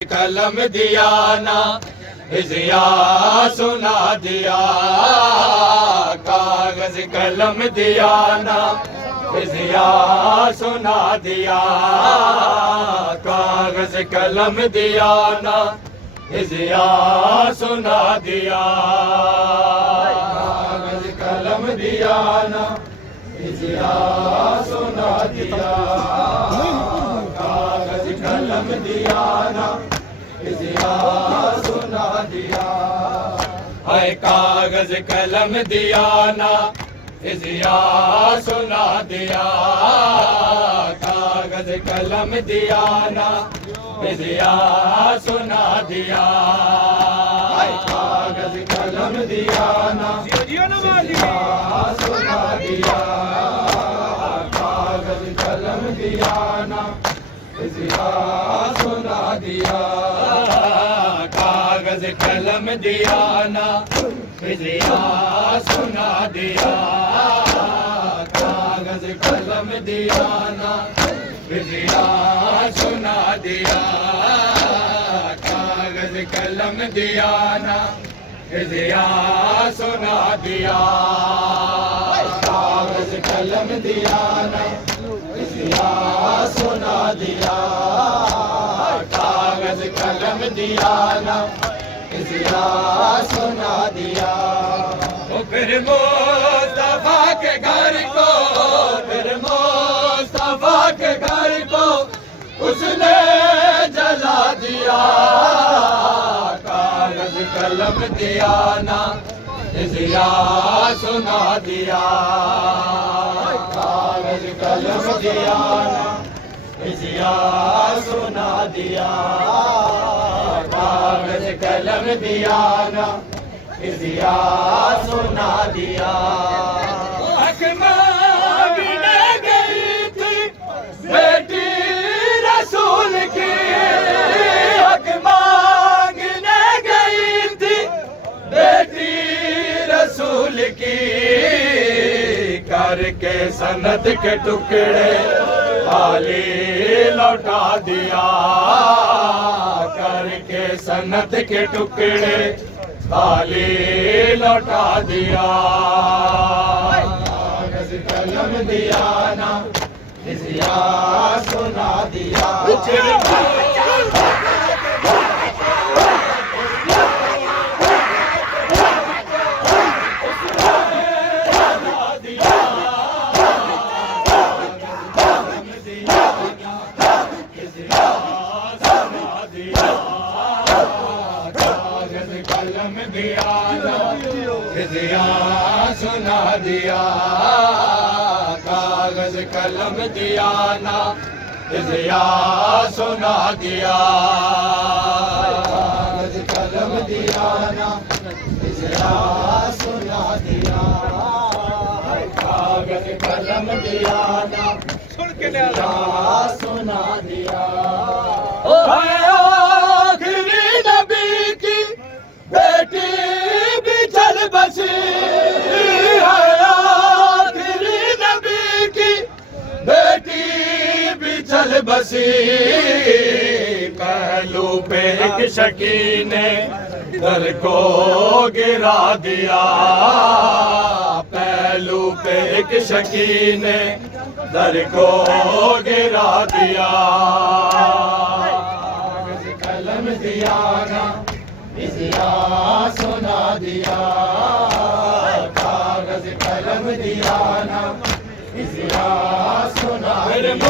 कलम दिया ना इज़िया सुना दिया, कागज कलम दिया ना इज़िया सुना दिया, कागज कलम दिया ना इज़िया सुना दिया, कागज कलम दिया ना इज़िया सुना दिया, कागज कलम दिया ना इज़िया सुना दिया, है कागज कलम दिया ना इज़िया सुना दिया, कागज कलम दिया ना इज़िया सुना दिया, है कागज कलम दिया ना इज़िया सुना दिया, कागज कलम दिया ना इज़िया सुना दिया, कागज कलम दिया ना इज़िया सुना दिया, कागज कलम दिया ना इज़िया सुना दिया, कागज कलम दिया ना इज़िया सुना दिया, कागज कलम दिया ना इज़िया सुना दिया, कागज कलम दिया ना इज़िया सुना दिया, वो फिर मुस्तफा के घर को, फिर मुस्तफा के घर को उसने जला दिया, कागज कलम दिया ना इज़िया सुना दिया, कागज कलम दिया ना इज़िया सुना दिया, कागज कलम दिया ना इज़िया सुना दिया, हक मांगने गई थी बेटी रसूल की, हक मांगने गई थी बेटी रसूल की, करके सनत के टुकड़े खाली लौटा दिया, करके सनत के टुकड़े खाली लौटा दिया, कागज कलम दिया ना इज़िया सुना दिया, इज़िया सुना दिया, कागज कलम दिया ना इज़िया सुना दिया, कागज कलम दिया ना इज़िया सुना दिया, कागज कलम दिया ना इज़िया सुना दिया, आखिरी नबी की बेटी बिछल बसी, आखिरी नबी की बेटी बिछल बसी, पहलू पे एक शकी ने दर को गिरा दिया, पहलू पे एक शकी ने दर को गिरा दिया, कलम दिया ना इज़िया सुना दिया, कागज कलम दिया ना इज़िया सुना दिया,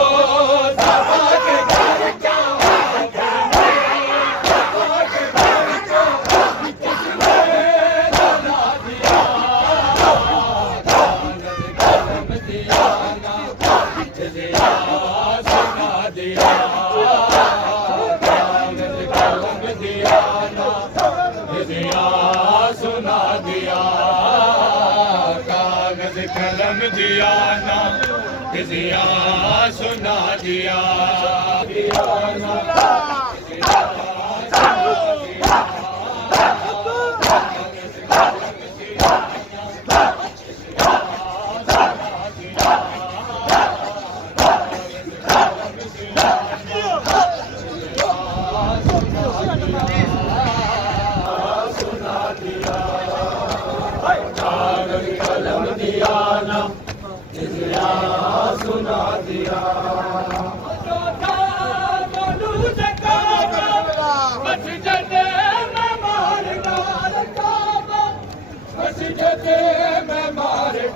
कलम दिया ना इज़िया सुना दिया,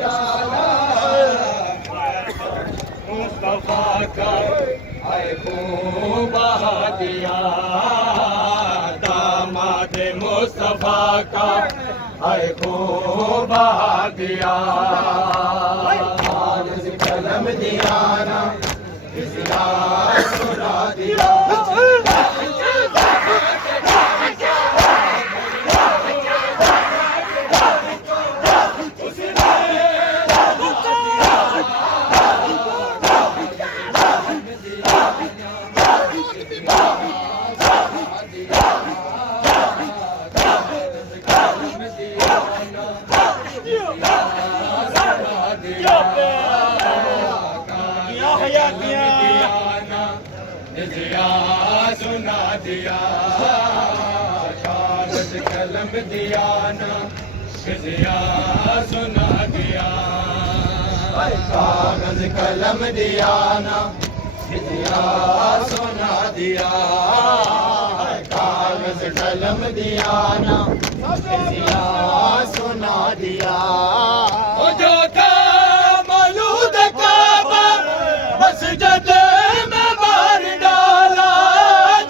डाला मुस्तफा का है खून बहा दिया दामाद मुस्तफा का है खून बहा दिया कागज कलम दिया ना इतिहास सुना दिया सुना दिया कागज कलम दिया ना जिया सुना दिया कागज कलम दिया ना जिया सुना दिया कागज कलम दिया ना जिया सुना दिया जो था मौलूद काबा मस्जिद में मार डाला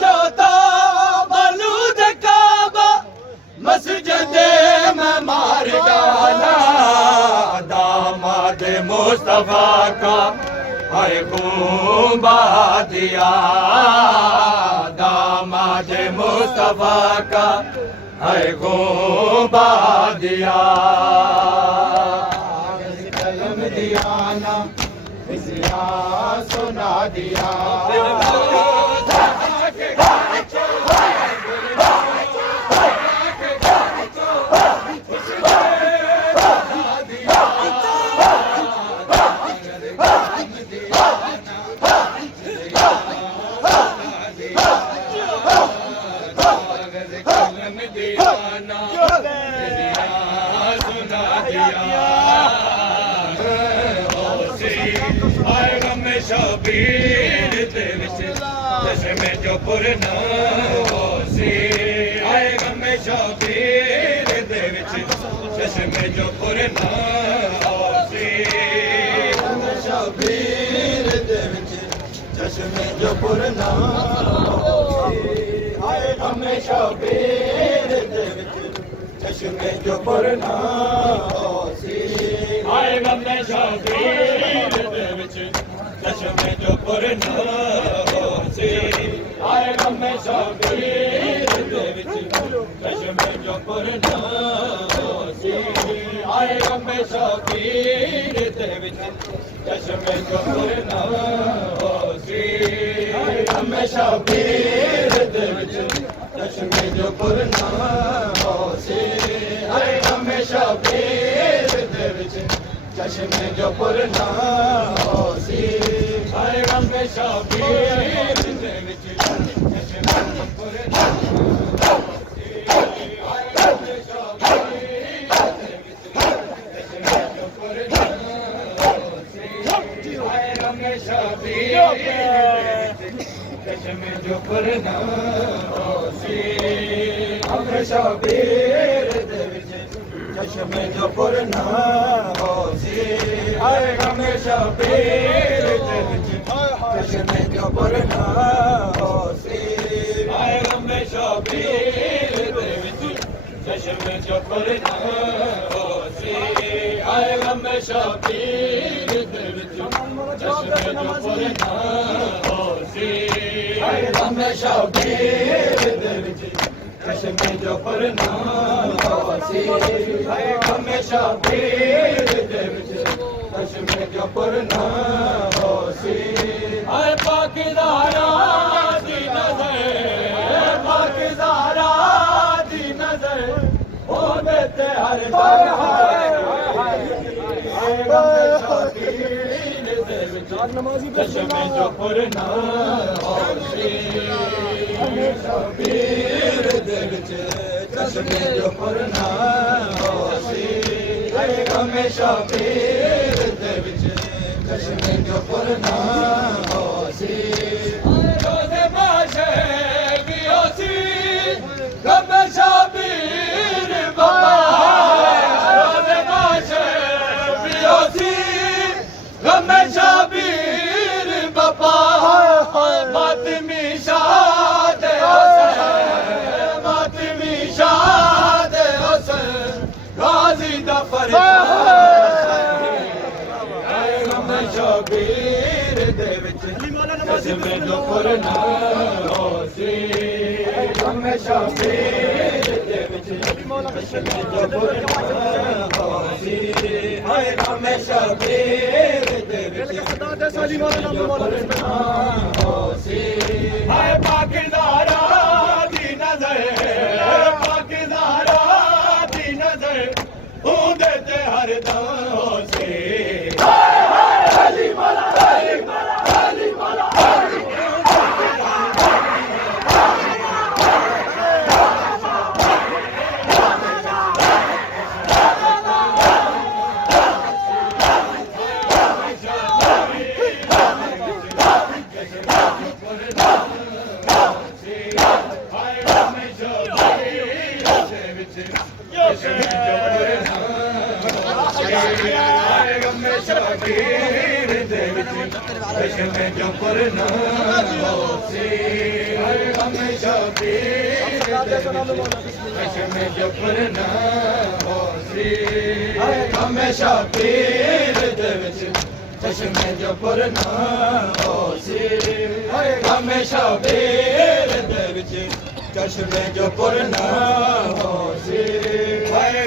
जो था मौलूद काबा मस्जिद में मार डाला दामाद मुस्तफा का है खून बहा दिया दामाद मुस्तफा का है खून बहा दिया कलम दिया ना जिया सुना दिया शबीर दे विच चश्मे जो पुरना होसी आएगा मैं शबीर दे विच चश्मे जो पुरना होसी शबीर दे विच चश्मे जो पुरना होसी आएगा मैं शबीर दे विच चश्मे जो पुरना होसी आएगा मैं शबीर दे विच चश्मे जो पुरना होसी आएगा मैं शबीर दे विच चश्मे जो पुरना होसी आएगा मैं शबीर दे विच चश्मे जो पुरना होसी आएगा मैं शबीर दे विच चश्मे जो पुरना होसी आएगा मैं शबीर दे विच चश्मे जो पुरना होसी आएगा मैं शबीर दे विच चश्मे जो पुरना होसी आएगा मैं शबीर दे विच चश्मे जो पुरना होसी आएगा मैं शबीर दे विच चश्मे जो पुरना होसी मैं शबीर दे विच चश्मे जो पुरना होसी आएगा मैं शबीर दे विच चश्मे जो पुरना होसी आएगा मैं शबीर दे विच चश्मे जो पुरना होसी आएगा मैं शबीर दे विच चश्मे जो पुरना होसी आएगा मैं शबीर दे विच चश्मे जो पुरना होसी आएगा मैं शबीर दे विच चश्मे जो पुरना होसी आए पाकिज़ारा दी नज़र पाकिज़ारा दी नज़र हो देते हर आएगा मैं शबीर दे विच चश्मे जो पुरना होसी शबीर दे विच चश्मे जो पुरना होसी आएगा मैं शबीर दे विच चश्मे जो पुरना होसी रोज़े माशे भी होसी गम शबीर बाबा रोज़े माशे भी चश्मे जो पुरना होसी गमे शबीर दे विच चश्मे जो पुरना होसी हाय गमे शबीर दे विच होसी हाय पाकिज़ारा दी नज़र पाकिज़ारा दी नज़र ऊंदे ते हर दम होसी चश्मे जो पुरना होसी गमे शबीर चश्मे जो पुरना होसी गमे शबीर दे विच चश्मे जो पुरना होसी गमे शबीर दे विच चश्मे जो पुरना होसी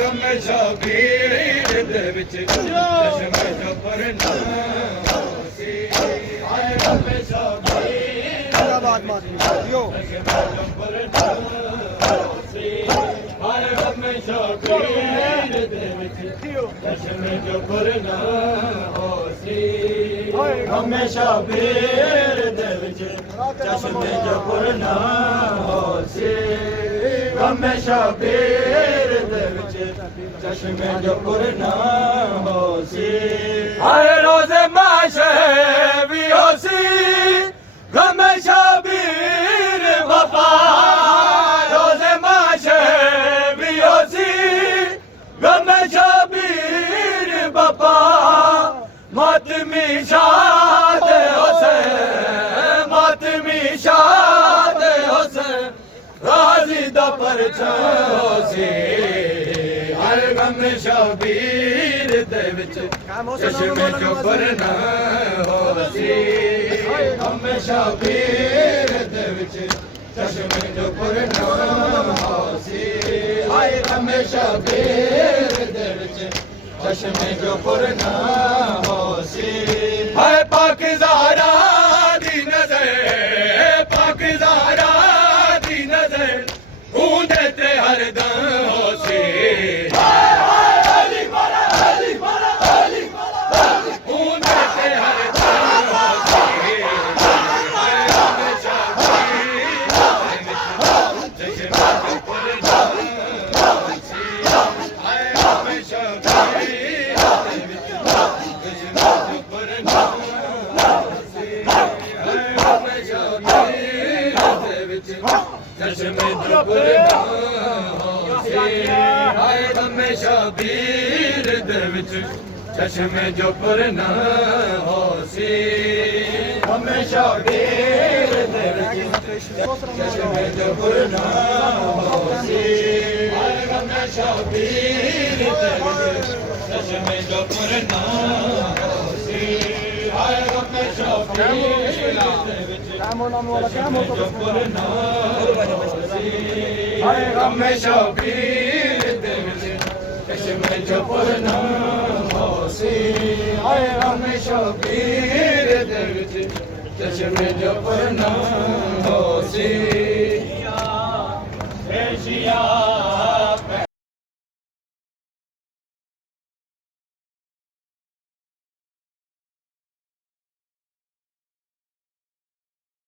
गमे शबीर दे विच चश्मे जो पुरना चश्मे जो पुरना होसी गमे शबीर दे विच चश्मे जो पुरना होसी गमे शबीर दे विच चश्मे जो पुरना होसी हाय रोज़े माशे भी होसी गमे शबीर वफा रोज़े माशे भी होसी गमे शबीर वफा मातमी शाद हुसैन मातमी शाद हुसैन राज़ी दा परचा होसी हर गमे शबीर दे विच चश्मे जो पुरना होसी गमे शबीर दे विच चश्मे जो पुरना होसी हाय गमे शबीर दे विच चश्मे जो पुरना होसी हाय पाकिज़ारा दी नज़र पाकिज़ारा दी नज़र ऊंदे ते हर दम होसी ऊंदे ते हर दम होसी चश्मे जो पुरना होसी हाय गमे शबीर दे विच चश्मे जो पुरना होसी हाय गमे शबीर दे विच चश्मे जो पुरना होसी हाय गमे शबीर दे विच चश्मे जो पुरना होसी गमे शबीर दे विच चश्मे जो पुरना होसी हाय गमे शबीर दे विच चश्मे जो पुरना होसी हाय गमे शबीर दे विच चश्मे जो पुरना होसी हाय गमे शबीर दे विच चश्मे जो पुरना होसी हाय गमे शबीर दे विच चश्मे जो पुरना होसी